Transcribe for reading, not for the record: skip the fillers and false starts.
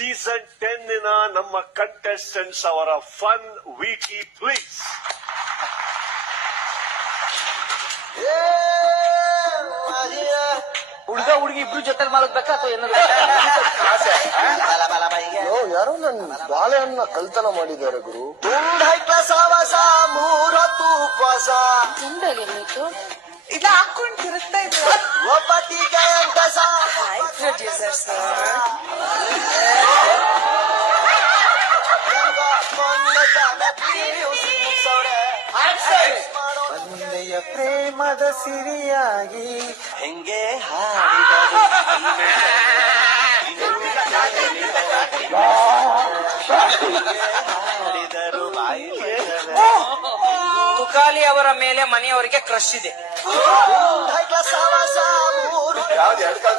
Season 10 ನಮ್ಮ contestants ಅವರ fun ವೀಕಿ please. ಹುಡುಗ ಹುಡುಗಿ ಇಬ್ರು ಜೊತೆ ಮಲಗ್ಬೇಕಾ ಅಥವಾ ಏನಾದ್ರು ಯಾರೋ ನನ್ ಬಾಳೆಹಣ್ಣ ಕಳ್ತನ ಮಾಡಿದ್ದಾರೆ ಗುರು. ಇಲ್ಲ ಹಾಕೊಂಡು ತಿರುಗ್ತಾ ಇದ್ರು. ಪ್ರೊಡ್ಯೂಸರ್ ಸರ್ ಒಂದೆಯ ಪ್ರೇಮದ ಸಿರಿಯಾಗಿ ಹೆಂಗೆ ಹಾಡಿದರು ತುಕಾಲಿ ಅವರ ಮೇಲೆ ಮನೆಯವರಿಗೆ ಕ್ರಶ್ ಇದೆ. ಯಾವ್ದು 2 ಕಾಲ್